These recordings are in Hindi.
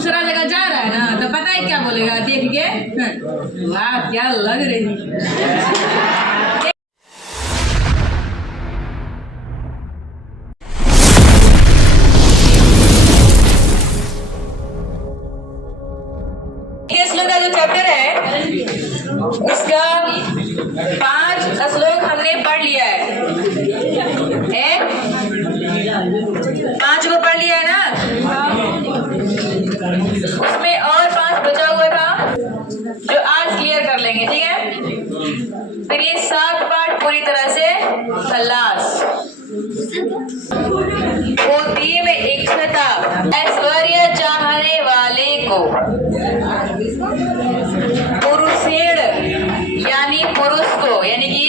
दूसरा जगह जा रहा है ना, तो पता है क्या बोलेगा देख के, वाह क्या लग रही है। श्लोक का जो चैप्टर है उसका 5 श्लोक हमने पढ़ लिया है। 5 को पढ़ लिया है ना, उसमें और 5 बचा हुआ था जो आज क्लियर कर लेंगे, ठीक है। फिर ये 7 पाठ पूरी तरह से खलास। होती में इच्छता ऐश्वर्य चाहने वाले को पुरुषेण यानी पुरुष को, यानी कि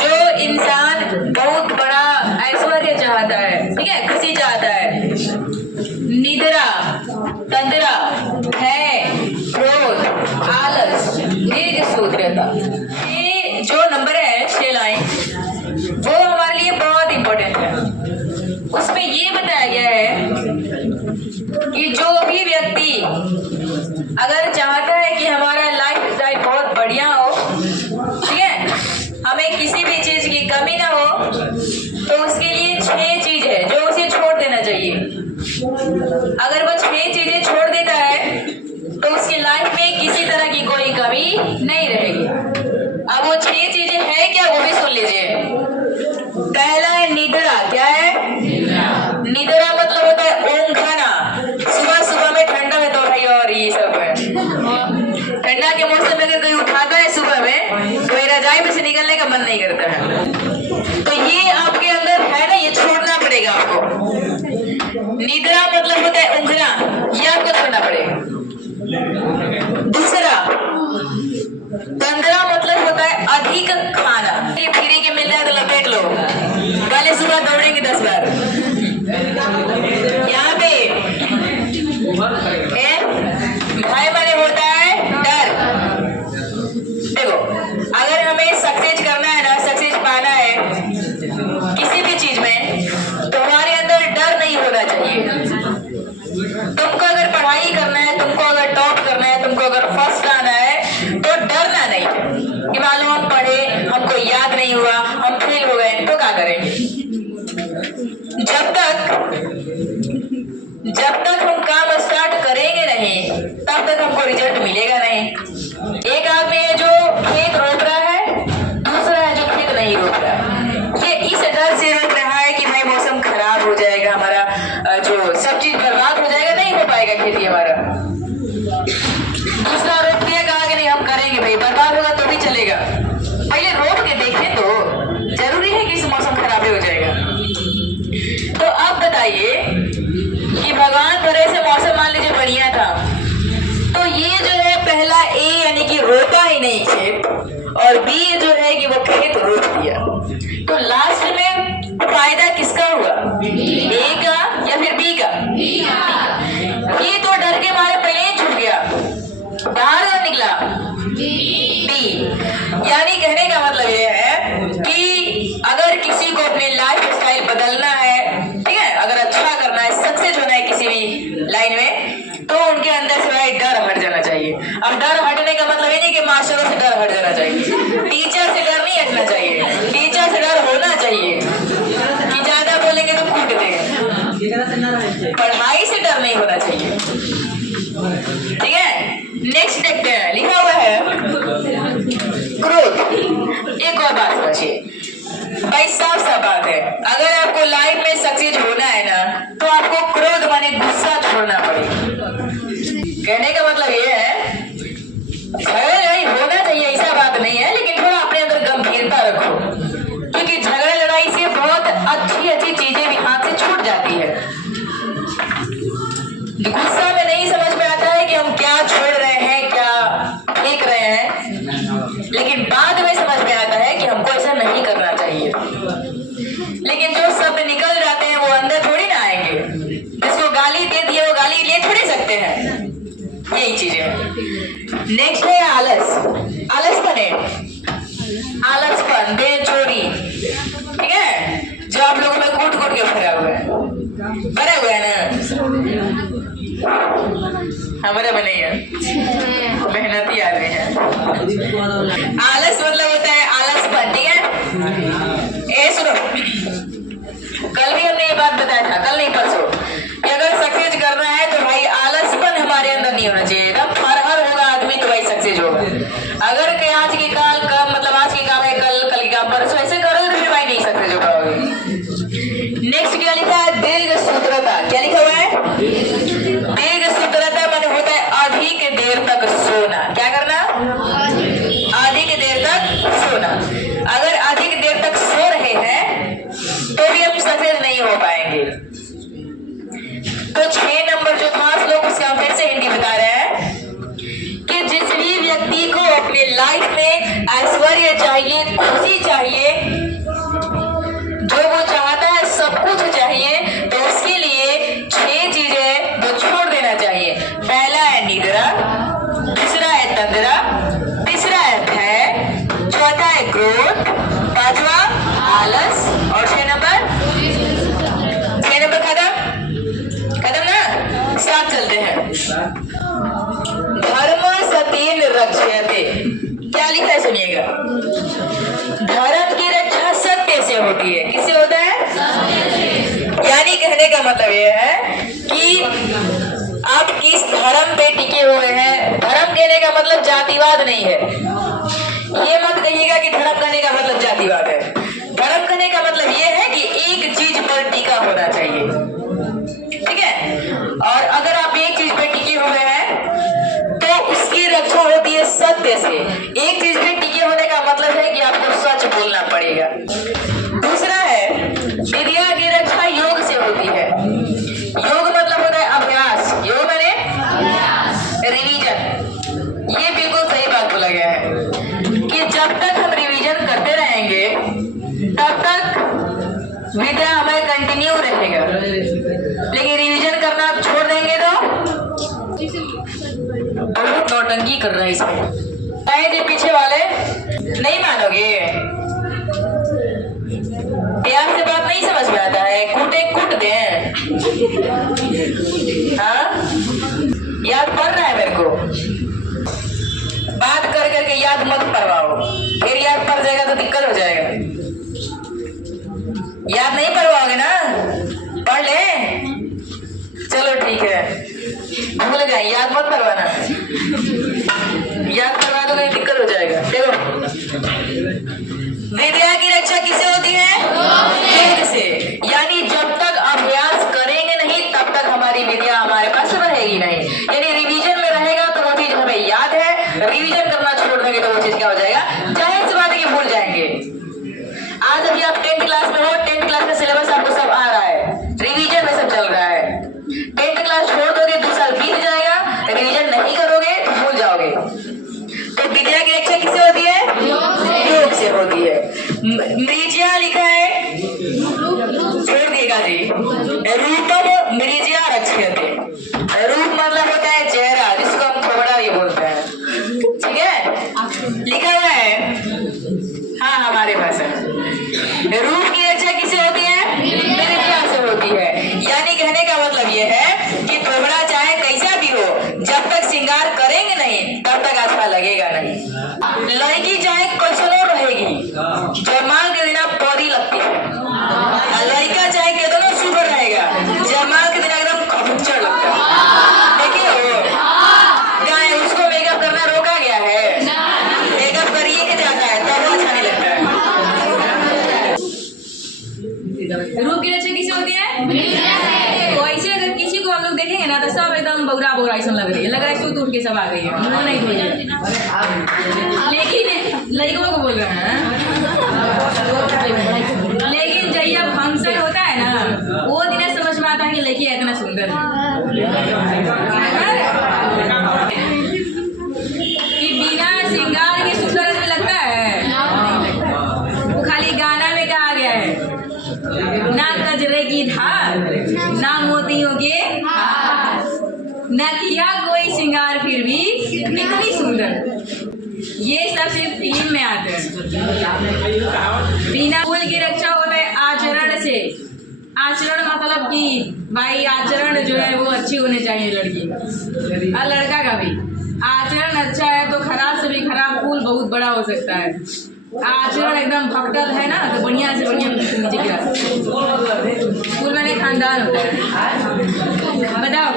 जो इंसान बहुत बड़ा ऐश्वर्य चाहता है, ठीक है, खुशी चाहता है, निद्रा, तंद्रा, भय, क्रोध, आलस, दीर्घ सूत्रता, ये जो नंबर है 6 लाइन, वो हमारे लिए बहुत इंपॉर्टेंट है। उसमें ये बताया गया है कि जो भी व्यक्ति अगर चाहता है कि हमारा लाइफ स्टाइल बहुत बढ़िया हो, ठीक है, हमें किसी भी चीज की कमी ना हो, तो उसके लिए 6 चीज है जो उसे छोड़ देना चाहिए। अगर वो 6 चीजें छोड़ देता है तो उसकी लाइफ में किसी तरह की कोई कमी नहीं रहेगी। अब वो 6 चीजें है क्या, वो भी सुन लीजिए। पहला है निद्रा। क्या है? निद्रा मतलब होता है ऊंघना। सुबह सुबह में ठंडा में तो भाई और ये सब है, ठंडा के मौसम में अगर कोई उठाता है सुबह में तो रजाई में से निकलने का मन नहीं करता है। तो ये आपके अंदर है ना, ये छोड़ना पड़ेगा आपको। निद्रा मतलब होता है ऊंघना, ये आपको छोड़ना पड़ेगा। दूसरा तंद्रा मतलब होता है अधिक खाना। ये फ्री के मिल जाए तो लपेट लो, पहले सुबह दौड़ेंगे 10 बार। यहाँ पे भय माने होता है डर। देखो, अगर हमें सक्सेस करना है ना, सक्सेस पाना है किसी भी चीज में, तो हमारे अंदर डर नहीं होना चाहिए। तुमको अगर पढ़ाई करना है, तुमको अगर टॉप करना है, तुमको अगर फर्स्ट आना है, तो डरना नहीं कि मालूम हम पढ़े, हमको याद नहीं हुआ, हम फेल हो गए, तो क्या करेंगे। जब तक हम काम स्टार्ट करेंगे नहीं, तब तक हमको रिजल्ट मिलेगा नहीं। एक आदमी है जो खेत रोप रहा है, दूसरा है जो खेत नहीं रोप रहा है। ये इस डर से रोप रहा है कि भाई मौसम खराब हो जाएगा, हमारा जो सब चीज बर्बाद हो जाएगा, नहीं हो पाएगा खेती हमारा। दूसरा रोप दिया, कहा कि नहीं हम करेंगे भाई, बर्बाद होगा तो भी चलेगा, पहले रोप के देखें तो जरूरी है कि इस मौसम खराब हो जाएगा। तो अब बताइए कि भगवान भरे से मौसम मान लीजिए बढ़िया था, तो ये जो है पहला ए यानी कि रोपा ही नहीं खेत, और बी जो है कि वो खेत रोप दिया, तो लास्ट में फायदा किसका हुआ? ए का या फिर बी का? ये तो डर के मारे पहले ही छूट गया, बाहर निकला बी। यानी कहने का मतलब ये है कि अगर किसी को अपने लाइफ स्टाइल बदलना है, ठीक है, अगर अच्छा करना है, सक्सेस होना है किसी भी लाइन में, तो उनके अंदर से भाई डर हट जाना चाहिए। अब डर हटने का मतलब ये नहीं कि मास्टरों से डर हट जाना चाहिए, टीचर से डर नहीं हटना चाहिए, टीचर से डर होना चाहिए कि ज्यादा बोलेंगे तो कूट देंगे। पढ़ाई से डर नहीं होना चाहिए, ठीक है। नेक्स्ट देखते हैं, लिखा हुआ है क्रोध। एक और बात समझिए भाई, साफ साफ बात है, अगर आपको लाइफ में सक्सेस होना है ना, तो आपको क्रोध माने गुस्सा छोड़ना पड़ेगा। कहने का मतलब ये है, झगड़ा लड़ाई होना चाहिए ऐसा बात नहीं है, लेकिन थोड़ा अपने अंदर गंभीरता रखो, क्योंकि झगड़ा लड़ाई से बहुत अच्छी अच्छी चीजें भी हाथ से छूट जाती है। गुस्सा में नहीं समझ में आता है कि हम क्या छोड़ रहे हैं, क्या फेंक रहे हैं, लेकिन बाद में समझ में आता है कि हमको ऐसा नहीं करना चाहिए। लेकिन जो शब्द निकल जाते हैं वो अंदर थोड़ी ना आएंगे, जिसको गाली दे दिए वो गाली ले थोड़ी सकते हैं, यही चीजें हैं। नेक्स्ट है आलस। आलस बने आलसपन, बेचोरी, ठीक है, जो आप लोगों में कूट कूट के भरा हुआ है ना। हमारा बनेगा, मेहनती आदमी है। आलस मतलब होता है आलसपन, ठीक है। ए सुनो, कल भी हमने ये बात बताया था, कल नहीं परसों, कि अगर सक्सेस करना है तो भाई आलसपन हमारे अंदर नहीं होना चाहिए। एकदम फरहर होगा आदमी तो भाई सक्सेस होगा। अगर कि आज की काल का मतलब आज की काम है कल, कल की काम परसों, ऐसे करोगे तो फिर भाई नहीं सक्सेस हो पाओगे। नेक्स्ट क्या लिखा है? दीर्घ सूत्रता। क्या लिखा हुआ है? दीर्घ सूत्रता माने होता है अधिक देर तक सोना। क्या करना? अधिक देर तक सोना। अगर अधिक देर तक सो रहे हैं तो भी हम सक्सेस नहीं हो पाएंगे। तो 6 नंबर जो खास लोग, उससे हम फिर से हिंदी बता रहे हैं कि जिस भी व्यक्ति को अपने लाइफ में ऐश्वर्य चाहिए, खुशी चाहिए, जो वो चाहता है सब कुछ चाहिए, तो उसके लिए 6 चीजें वो छोड़ देना चाहिए। पहला है निद्रा, दूसरा है तंद्रा, तीसरा है भय, चौथा है क्रोध, पांचवा आलस और 6 नंबर खत्म ना। 7 चलते हैं। धर्म सतेन रक्ष्यते। क्या लिखा है सुनिएगा। धर्म की रक्षा सत्य से होती है। किससे होता है? यानी कहने का मतलब यह है कि आप किस धर्म पे टिके हुए हैं। धर्म कहने का मतलब जातिवाद नहीं है। ये मत कहिएगा कि धर्म कहने का मतलब जातिवाद है। धर्म कहने का मतलब यह है कि एक चीज पर टिका होना चाहिए, ठीक है। और अगर आप एक चीज पे टिके हुए हैं तो उसकी रक्षा होती है सत्य से। एक चीज पे टिके होने का मतलब है कि आपको सच बोलना पड़ेगा। दूसरा है विद्या की रक्षा योग से होती है। योग मतलब होता है अभ्यास। योग माने रिवीजन। ये बिल्कुल सही बात बोला गया है कि जब तक हम रिवीजन करते रहेंगे तब तक विद्या हमें कंटिन्यू रहेगा। लेकिन रिवीजन करना आप छोड़ देंगे तो बहुत नौटंकी कर रहे हैं इसमें। जी पीछे वाले नहीं मानोगे, प्यार से बात नहीं समझ में आता है। कूटे कूट दे। हाँ, याद पड़ रहा है मेरे को। बात कर करके याद मत करवाओ, फिर याद पड़ जाएगा तो दिक्कत हो जाएगा। याद नहीं पढ़वाओगे ना, पढ़ ले। चलो ठीक है, भूल गए, याद मत करवाना। याद करवा दो कहीं दिक्कत हो जाएगा। देखो, विद्या की रक्षा किससे होती है? योग से। यानी जब तक अभ्यास करेंगे नहीं तब तक हमारी विद्या हमारे पास रहेगी नहीं। यानी रिवीजन में रहेगा तो वो चीज हमें याद है, रिवीजन करना छोड़ देंगे तो वो चीज क्या हो जाएगा? जाहिर सी बात है कि भूल जाएंगे। आज अभी आप 10th क्लास में हो, 10th क्लास का सिलेबस आपको सब आ रहा है, रिवीजन में सब चल रहा है। 10th क्लास छोड़ दोगे 2 साल बीत जाएगा, रिवीजन नहीं करोगे तो भूल जाओगे। तो विद्या की रक्षा किससे होती है? योग से होती है। मृज्या लिखा है, छोड़ दिएगा जी। रूपम मृज्या रक्ष्यते। रूप मतलब होता है चेहरा, जिसको हम थोबड़ा भी बोलते हैं, ठीक है। लिखा हुआ है, हाँ हमारे पास है। रूप की रक्षा किससे होती है? मृज्या से होती है। यानी कहने का मतलब ये है कि थोबड़ा चाहे कैसा भी हो, जब तक श्रृंगार करेंगे नहीं तब तक अच्छा लगेगा नहीं। लड़की चाहे कैसनो रहेगी, जयमाल के दिन आप पौधी लगती है। लड़का चाहे कितना सुपर रहेगा, जयमाल के दिन एकदम खच्चर लगता है। देखिए क्या है, उसको मेकअप करना रोका गया है? मेकअप करिए के जाता है तब वो अच्छा नहीं लगता है। रूप की रक्षा किससे होती है? तो ऐसे अगर किसी को हम लोग देखेंगे ना तो सब एकदम बौरा बौरा ऐसा लग रही है, लग रहा है सूत उठ के सब आ गई है, वो नहीं धोई है। लेकिन लड़कों को बोल रहे हैं, लेकिन जब यह फंक्शन होता है ना वो दिन समझ में आता है कि लड़की इतना सुंदर कि बिना श्रृंगार के सुंदर में लगता है। वो खाली गाना में कहा गया है, ना कजरे की धार, ना मोतियों के हार, न किया कोई श्रृंगार फिर भी कितनी सुंदर। ये सब सिर्फ फिल्म में आते हैं। बिना फूल की रक्षा होता है आचरण से। आचरण मतलब कि भाई आचरण जो है वो अच्छी होनी चाहिए लड़की और लड़का का भी। आचरण अच्छा है तो खराब से भी खराब फूल बहुत बड़ा हो सकता है। आचरण एकदम भक्कल है ना तो बढ़िया से बढ़िया नीचे गिरा फूल मैंने खानदान होता है। बताओ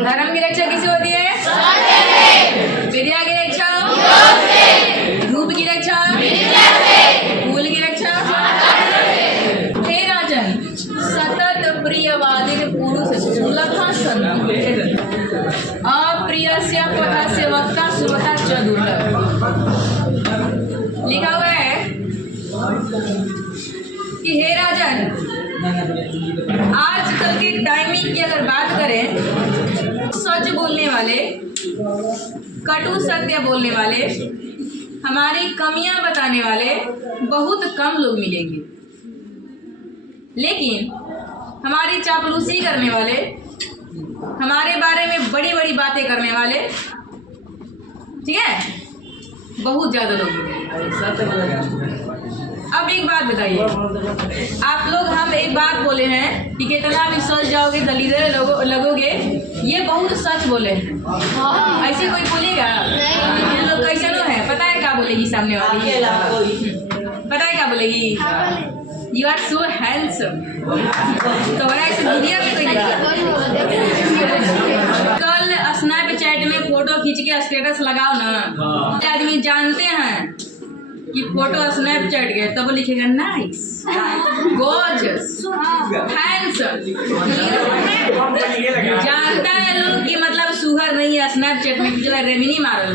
धर्म की रक्षा किसे होती है? विद्या की रक्षा, रूप की रक्षा, फूल की रक्षा। हे राजन, सतत प्रियवादिन पुरुष सुलभा सन्ति, अप्रियस्य पथस्य वक्ता श्रोता च दुर्लभ। लिखा हुआ है कि हे राजन, आजकल की टाइमिंग की अगर बात करें, सच बोलने वाले, कटु सत्य बोलने वाले, हमारी कमियां बताने वाले बहुत कम लोग मिलेंगे। लेकिन हमारी चापलूसी करने वाले, हमारे बारे में बड़ी बड़ी बातें करने वाले, ठीक है, बहुत ज्यादा लोग मिलेंगे। अब एक बात बताइए, आप लोग हम एक बात बोले हैं कि कितना भी सच जाओगे दलीदरे लगोगे, ये बहुत सच बोले हैं। ऐसे कोई बोलेगा? ये लोग कैसे लो है? पता है क्या बोलेगी सामने वाली? पता है क्या बोलेगी? You are so handsome. तो ऐसे दुनिया में कोई नहीं। कल स्नैपचैट में फोटो खींच के स्टेटस लगाओ ना, आदमी जानते हैं कि फोटो स्नैपचैट गए तब वो लिखेगा नाइस, गॉर्जियस, हैंडसम। जानता है लोग कि मतलब सुगर नहीं है स्नैपचैट में, जो है रेमिनी मारल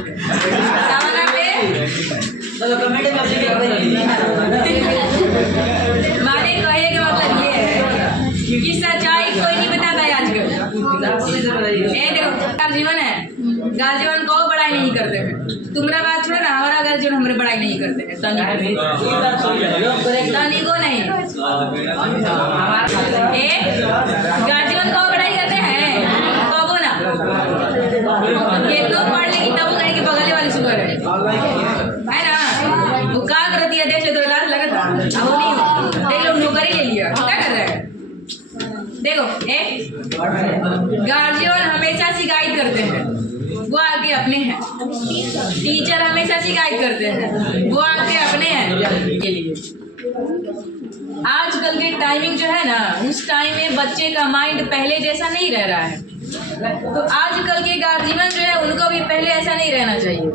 माने कहे का मतलब ये है कि सच्चाई कोई नहीं बताता है आजकल। ये देखो गार्जियन है, गार्जियन को बड़ाई नहीं करते हैं। तुम्हारा बात छोड़ो ना, हमारा गार्जियन हमारे बड़ाई नहीं करते हैं, तनी को नहीं। गार्जियन को बड़ाई करते हैं कबो ना, ये तो पढ़ लेगी तब वो कहेगी बगले वाली सुगर है ना। वो क्या करती है देख ले, तो लाज लगा था अब वो नहीं, देख लो नौकरी ले लिया, क्या कर रहा है? देखो गार्जियन हमेशा शिकायत करते हैं, वो आगे अपने हैं। टीचर हमेशा शिकायत करते हैं, वो आगे अपने हैं के लिए। आजकल के टाइमिंग जो है ना, उस टाइम में बच्चे का माइंड पहले जैसा नहीं रह रहा है। तो आजकल के गार्जियन जो है उनको भी पहले ऐसा नहीं रहना चाहिए।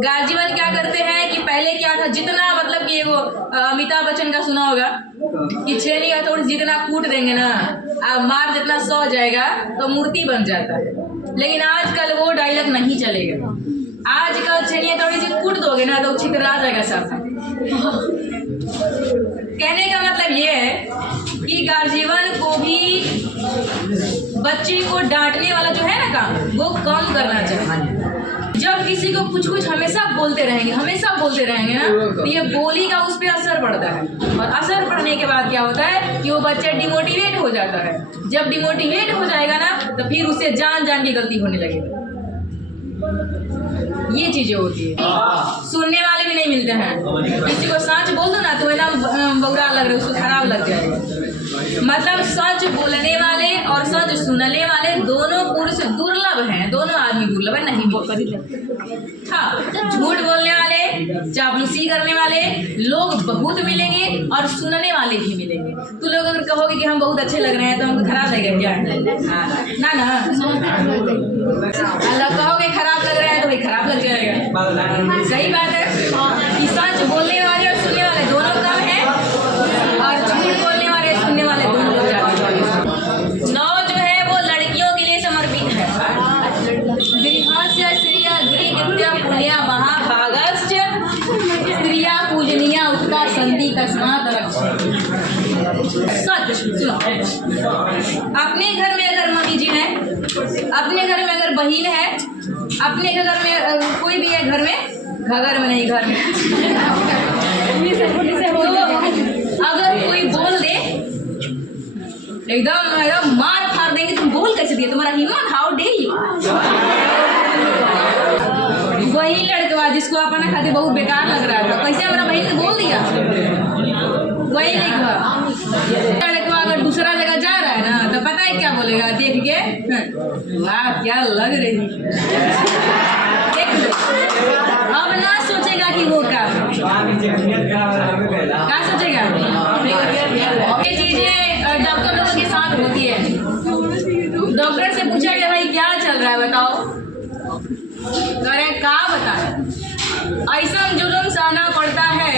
गार्जियन क्या करते हैं कि पहले क्या था, जितना मतलब कि वो अमिताभ बच्चन का सुना होगा कि छेनी हथौड़ी जितना कूट देंगे ना, मार जितना सौ जाएगा तो मूर्ति बन जाता है। लेकिन आजकल वो डायलॉग नहीं चलेगा। आजकल छेनी हथौड़ी से कूट दोगे ना तो छितरा जाएगा सब। कहने का मतलब ये है कि गार्जियन को भी बच्चे को डांटने वाला जो है ना काम, वो कम करना चाहिए। जब किसी को कुछ कुछ हमेशा बोलते रहेंगे ना, तो ये बोली का उस पर असर पड़ता है, और असर पड़ने के बाद क्या होता है कि वो बच्चा डिमोटिवेट हो जाता है। जब डिमोटिवेट हो जाएगा ना तो फिर उसे जान जान की गलती होने लगेगी। ये चीजें होती है। सुनने वाले भी नहीं मिलते हैं। किसी को सच बोल दो ना तो एकदम बुरा लग रहा है, उसको खराब लग जाएगा। मतलब सच बोलने वाले और सच सुनने वाले दोनों पुरुष दुर्लभ हैं, दोनों आदमी दुर्लभ है। नहीं हाँ, झूठ बोलने वाले, चापलूसी करने वाले लोग बहुत मिलेंगे और सुनने वाले भी मिलेंगे। तो लोग अगर कहोगे कि हम बहुत अच्छे लग रहे हैं तो हमको खराब लगेगा क्या? ना अल्लाह कहोगे खराब लग रहा है तो भाई खराब लग जाएगा। सही बात है कि सच बोलने वाले और सुनने वाले दोनों कम है, और झूठ बोलने वाले सुनने वाले दोनों लोग ज्यादा है। नौ जो है वो लड़कियों के लिए समर्पित है। गृहस्य स्त्रिया गृहकृत्या पुण्या महाभागश्च स्त्रिया पूजनीया उत्ता संति कस्मात् रक्षति। सच सुनो, अपने घर में अगर मम्मी जी है, अपने घर में अगर बहन है, अपने घर में कोई भी है, घर में तो अगर कोई बोल दे एकदम मार फाड़ देंगे, तुम बोल कैसे दिए, तुम्हारा हिम्मत, हाउ डे यू। वही लड़का जिसको अपना खाते बहुत बेकार लग रहा था, कैसे हमारा बहन ने बोल दिया, वही लिखवा। लड़का अगर दूसरा जगह जा रहा है ना तो पता है क्या बोलेगा देख के, वाह क्या लग रही है, देख लो। अब ना सोचेगा कि वो क्या सोचेगा। ये चीजें डॉक्टर लोगों के साथ होती है। डॉक्टर से पूछा कि भाई क्या चल रहा है बताओ, अरे क्या बताए, ऐसा जुलूम सहना पड़ता है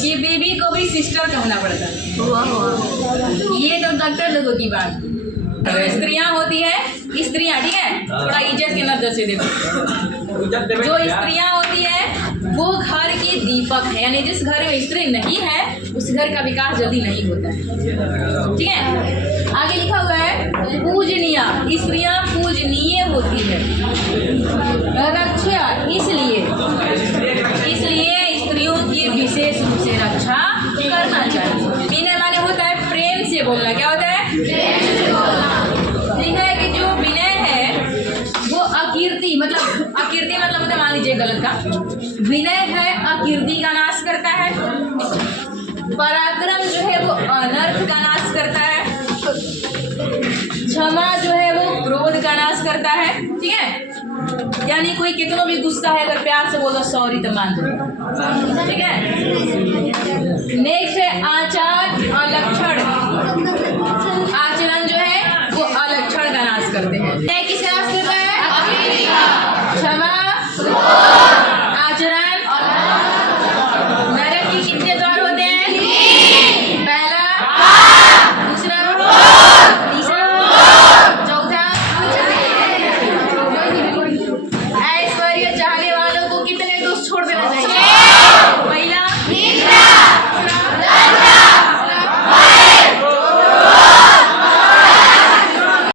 कि बीबी को भी सिस्टर कहना पड़ता है। ये तो डॉक्टर लोगों की बात। जो स्त्रियां होती है, स्त्रियां, ठीक है, थोड़ा इज्जत के नजर से देखो। जो स्त्रियां होती है वो घर की दीपक है, यानी जिस घर में स्त्री नहीं है उस घर का विकास जल्दी नहीं होता है, ठीक है। आगे लिखा हुआ है पूजनीय, स्त्रियां पूजनीय होती है। रक्षा, इसलिए स्त्रियों की विशेष रूप से रक्षा करना चाहिए। विनय माने होता है प्रेम से बोलना। क्या होता है? लिखा है कि जो विनय है वो अकीर्ति मतलब होता है, मान लीजिए गलत का, विनय है अकीर्ति का नाश करता है, पराक्रम जो है वो अनर्थ का नाश करता है, क्षमा जो है वो क्रोध का नाश करता है, ठीक है। यानी कोई कितना भी गुस्सा है अगर प्यार से बोलो सॉरी तो मान दो, ठीक है। नेक्स्ट है आचार अलक्षण। आचरण जो है वो अलक्षण का नाश करते हैं। किसका नाश करता है? क्षमा, आचरण, नरक की कितने